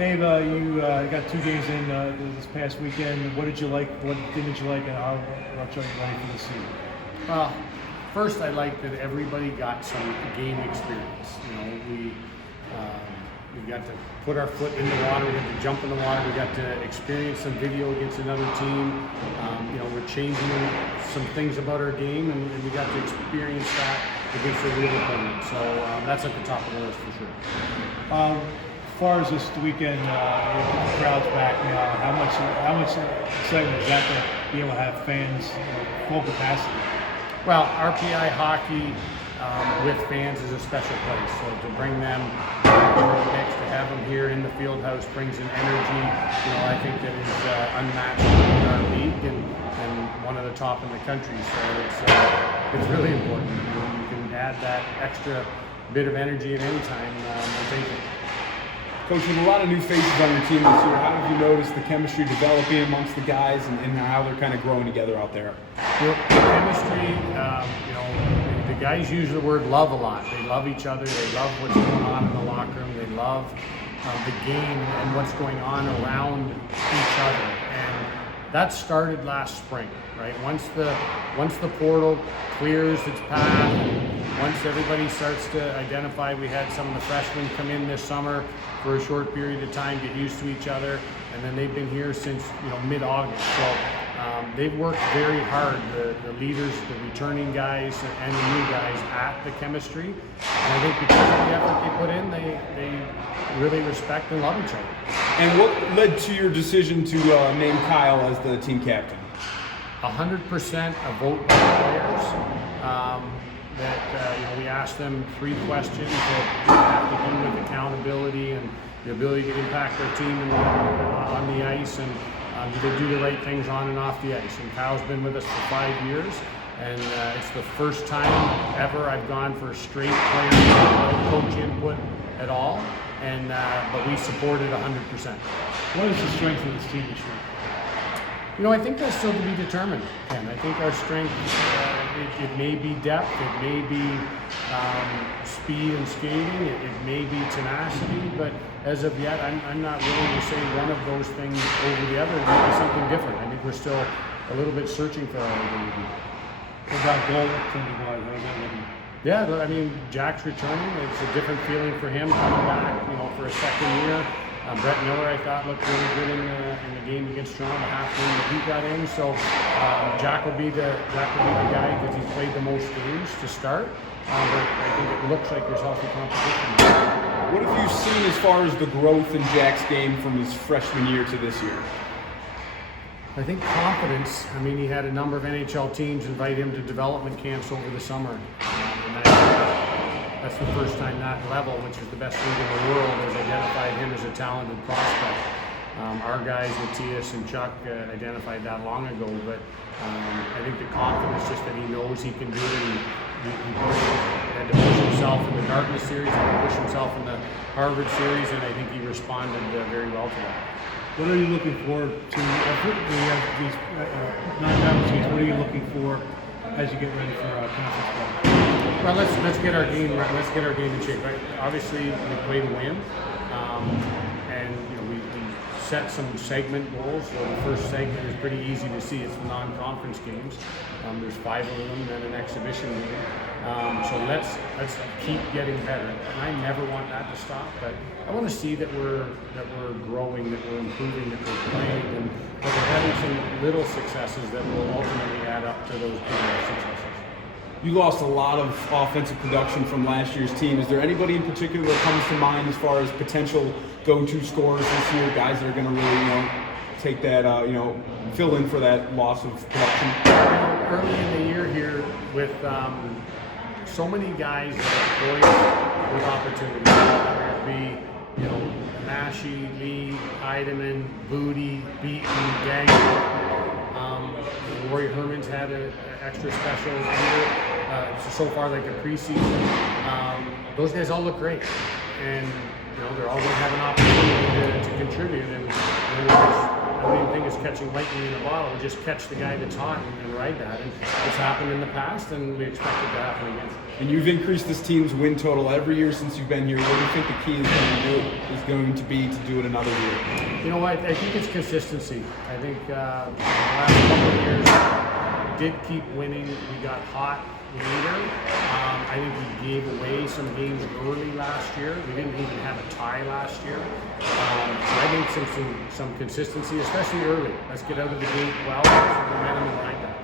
Dave, you got 2 games in this past weekend. What did you like? What didn't you like? And how much are you ready for the season? Well, first I like that everybody got some game experience. We got to put our foot in the water, we got to jump in the water, we got to experience some video against another team. We're changing some things about our game, and we got to experience that against a real opponent. So that's at the top of the list for sure. As far as this weekend, the crowd's back now. How much excitement is that to be able to have fans full capacity? Well, RPI hockey with fans is a special place. So to bring them back into the mix, to have them here in the field house brings an energy. I think that is unmatched in our league and one of the top in the country. So it's really important. You can add that extra bit of energy at any time. I think. Coach, with a lot of new faces on your team this year, how have you noticed the chemistry developing amongst the guys and how they're kind of growing together out there? The chemistry, the guys use the word love a lot. They love each other. They love what's going on in the locker room. They love the game and what's going on around each other. And that started last spring, right? Once the portal clears its path, once everybody starts to identify, we had some of the freshmen come in this summer for a short period of time, get used to each other, and then they've been here since mid-August. So they've worked very hard, the leaders, the returning guys, and the new guys at the chemistry. And I think because of the effort they put in, they really respect and love each other. And what led to your decision to name Kyle as the team captain? 100% a vote by the players. We asked them 3 questions that have to do with accountability and the ability to impact their team on the ice, and do they do the right things on and off the ice. And Kyle's been with us for 5 years, and it's the first time ever I've gone for a straight player without coach input at all, and but we support it 100%. What is the strength of this team this year? I think that's still to be determined, Ken. I think our strength, it may be depth, it may be speed and skating, it may be tenacity, but as of yet, I'm not willing to say one of those things over the other. It may be something different. I think we're still a little bit searching for our identity. What about goal? Yeah, Jack's returning. It's a different feeling for him coming back, for a second year. Brett Miller, I thought, looked really good in the game against Toronto, the half game that he got in. So Jack will be the guy because he's played the most games to start. But I think it looks like there's healthy competition. What have you seen as far as the growth in Jack's game from his freshman year to this year? I think confidence. He had a number of NHL teams invite him to development camps over the summer. That's the first time that level, which is the best league in the world, has identified him as a talented prospect. Our guys, Matthias and Chuck, identified that long ago, but I think the confidence just that he knows he can do it. He had to push himself in the Dartmouth series, had to push himself in the Harvard series, and I think he responded very well to that. What are you looking forward to? We have these non-conference games. What are you looking for as you get ready for conference play? Well, let's get our game right. Let's get our game in shape. Right? Obviously, we play to win, and we set some segment goals. So the first segment is pretty easy to see. It's the non-conference games. There's 5 of them, and an exhibition game. So let's keep getting better. And I never want that to stop. But I want to see that we're growing, that we're improving, that we're playing, and that we're having some little successes that will ultimately add up to those big successes. You lost a lot of offensive production from last year's team. Is there anybody in particular that comes to mind as far as potential go-to scorers this year, guys that are going to really, take that, fill in for that loss of production? Early in the year here, with so many guys that are poised with opportunity, whether it be, Mashi, Lee, Heidemann, Booty, Beaton, Gagnon. Roy Herman's had an extra special year so far, like a preseason. Those guys all look great, and they're all going to have an opportunity to contribute. And I don't even think think is catching lightning in a bottle. Just catch the guy that's hot and ride that. And it's happened in the past, and we expect it to happen again. And you've increased this team's win total every year since you've been here. What do you think the key is going to be to do it another year? You know what? I think it's consistency. I think the last couple of years did keep winning. We got hot later. I think we gave away some games early last year. We didn't even have a tie last year. So I think some consistency, especially early. Let's get out of the gate well, some momentum and ride that.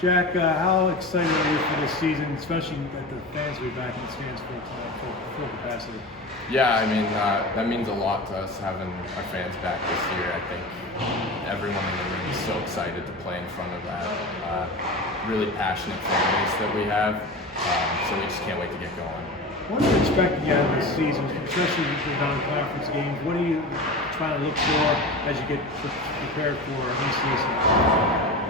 Jack, how excited are you for this season, especially that the fans will be back in the stands full capacity? Yeah, I mean, that means a lot to us having our fans back this year. I think everyone in the room is so excited to play in front of that really passionate fan base that we have. So we just can't wait to get going. What are you expecting out of this season, especially with the non-conference games? What are you trying to look for as you get prepared for East season?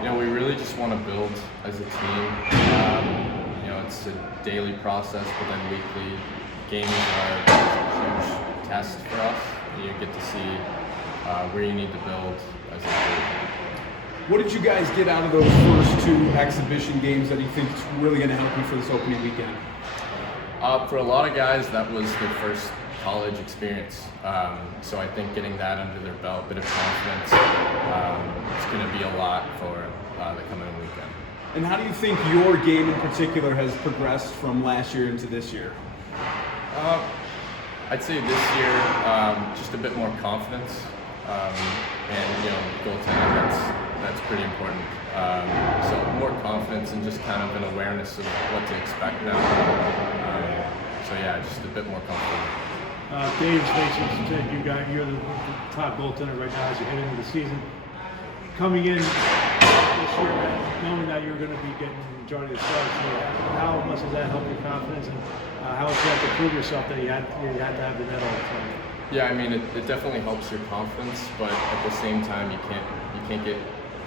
You know, we really just want to build as a team. You know, it's a daily process, but then weekly games are a huge test for us. You get to see where you need to build as a team. What did you guys get out of those first two exhibition games that you think is really going to help you for this opening weekend? For a lot of guys, that was their first college experience. So I think getting that under their belt, a bit of confidence, it's going to be a lot for the coming weekend. And how do you think your game in particular has progressed from last year into this year? I'd say this year, just a bit more confidence, and you know, goaltending, that's pretty important. So more confidence and just kind of an awareness of what to expect now. So yeah, just a bit more confident. Dave's basically said you're the top goaltender right now as you head into the season. Coming in this year, knowing that you're going to be getting the majority of the starts, how much does that help your confidence, and how much do you have to prove yourself that you had to have the net all the time? Yeah, I mean, it definitely helps your confidence, but at the same time, you can't get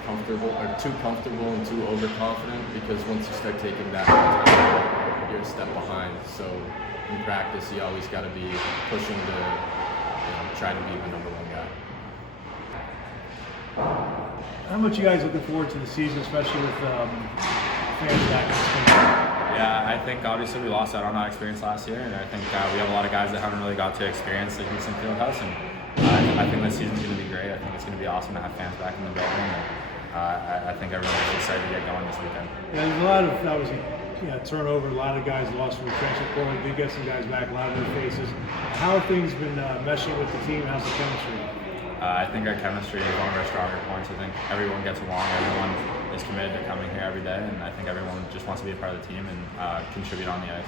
comfortable or too comfortable and too overconfident, because once you start taking that, you're a step behind. So in practice, you always got to be pushing to try to be the number one guy. How much you guys looking forward to the season, especially with fans back in the stands? Yeah, I think obviously we lost out on that experience last year, and I think we have a lot of guys that haven't really got to experience the Houston Fieldhouse, and I think this season's going to be great. I think it's going to be awesome to have fans back in the building, and I think everyone's excited to get going this weekend. Yeah, there's a lot of obviously turnover. A lot of guys lost from the transfer portal. We did get some guys back, a lot of their faces. How have things been meshing with the team? How's the chemistry? I think our chemistry is one of our stronger points. I think everyone gets along. Everyone is committed to coming here every day, and I think everyone just wants to be a part of the team and contribute on the ice.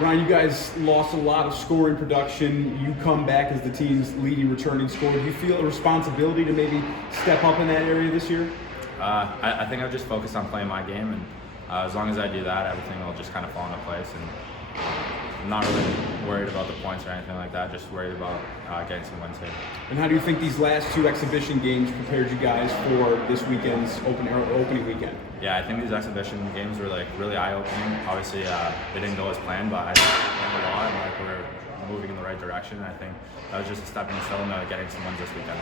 Ryan, you guys lost a lot of scoring production. You come back as the team's leading returning scorer. Do you feel a responsibility to maybe step up in that area this year? I think I've just focused on playing my game, and as long as I do that, everything will just kind of fall into place. And I'm not really worried about the points or anything like that, just worried about getting some wins here. And how do you think these last two exhibition games prepared you guys for this weekend's opening weekend? Yeah, I think these exhibition games were really eye-opening. Obviously, they didn't go as planned, but I learned a lot, and we're moving in the right direction. And I think that was just a stepping stone to getting some wins this weekend.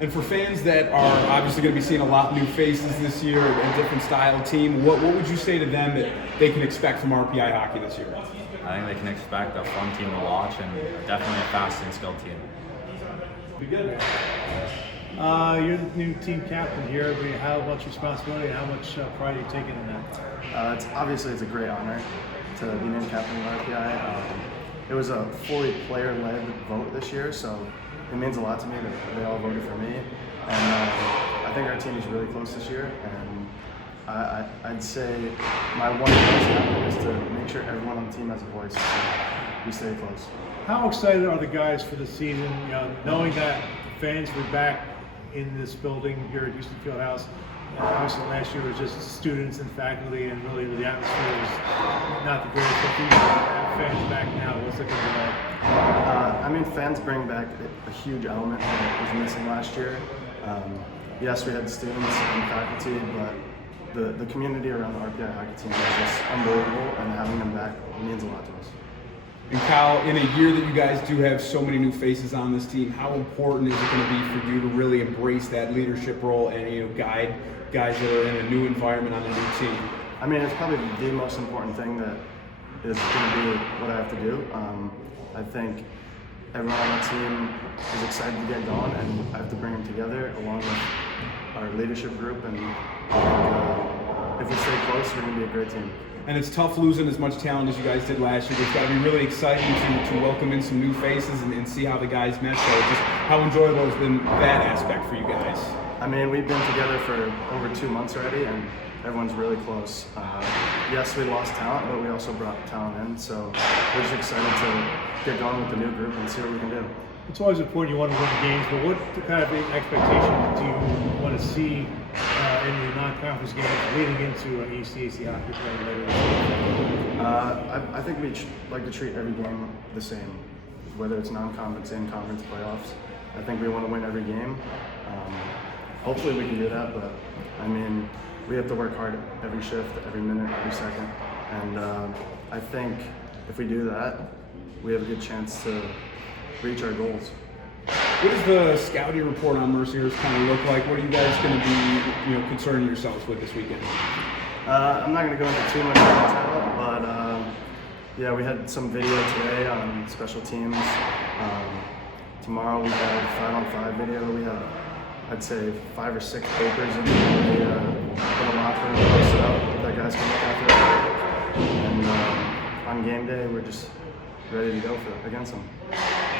And for fans that are obviously going to be seeing a lot of new faces this year, a different style team, what would you say to them that they can expect from RPI hockey this year? I think they can expect a fun team to watch and definitely a fast and skilled team. Be good. You're the new team captain here. How much responsibility and how much pride are you taking in that? It's a great honor to be named captain of RPI. It was a fully player-led vote this year, so it means a lot to me that they all voted for me. And I think our team is really close this year, and I'd say my one goal as captain is to make sure everyone on the team has a voice, so we stay close. How excited are the guys for the season? Knowing that fans were back in this building here at Houston Fieldhouse. Obviously, last year was just students and faculty, and really the atmosphere was not the greatest. But these fans back now, what's it going to be like? Fans bring back a huge element that was missing last year. Yes, we had students and faculty, but the community around the RPI hockey team is just unbelievable, and having them back means a lot to us. And Kyle, in a year that you guys do have so many new faces on this team, how important is it going to be for you to really embrace that leadership role and guide guys that are in a new environment on a new team? I mean, it's probably the most important thing that is going to be what I have to do. I think everyone on the team is excited to get going, and I have to bring them together along with our leadership group. And if we stay close, we're going to be a great team. And it's tough losing as much talent as you guys did last year. It's got to be really exciting to welcome in some new faces and see how the guys mesh. So just how enjoyable has been that aspect for you guys? I mean, we've been together for over 2 months already, and everyone's really close. Yes, we lost talent, but we also brought talent in. So we're just excited to get going with the new group and see what we can do. It's always important you want to win games, but what kind of expectation do you want to see in the non-conference games leading into an ECAC hockey play later this year? I think we like to treat every game the same, whether it's non-conference and conference playoffs. I think we want to win every game. Hopefully we can do that, but I mean, we have to work hard every shift, every minute, every second. And I think if we do that, we have a good chance to reach our goals. What does the scouting report on Mercyhurst kind of look like? What are you guys going to be, concerning yourselves with this weekend? I'm not going to go into too much detail, but yeah, we had some video today on special teams. Tomorrow we have 5-on-5 video. We have, I'd say, 5 or 6 papers in the locker room posted up that guys can look after. And on game day, we're just ready to go against them.